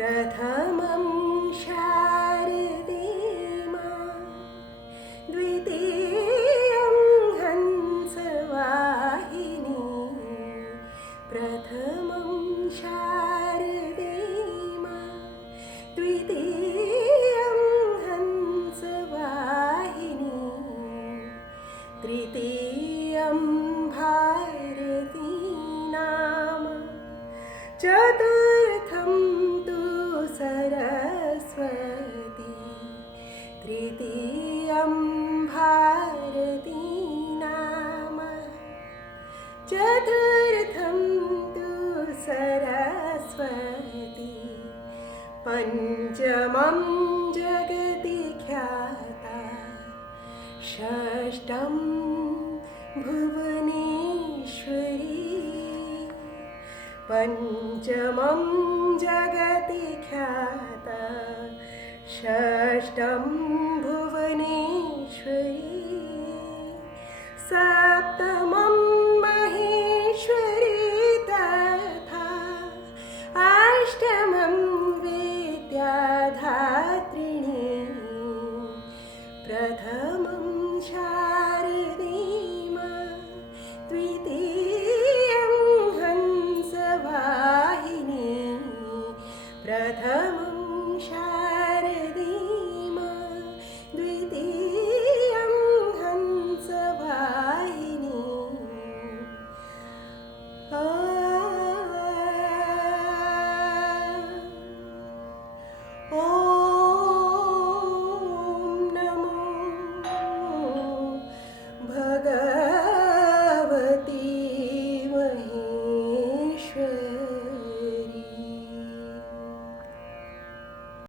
प्रथमं शारदे मां द्वितीयं हंसवाहिनी प्रथमं शारदे मां द्वितीयं हंसवाहिनी तृतीयं भारती नाम चतुर्थं तु सरस्वती तृतीयं भारती नाम चतुर्थं तु सरस्वती पञ्चमं जगति ख्याता षष्ठं भुवनेश्वरी पञ्चमं जगति ख्याता षष्ठं भुवनेश्वरी सप्तमं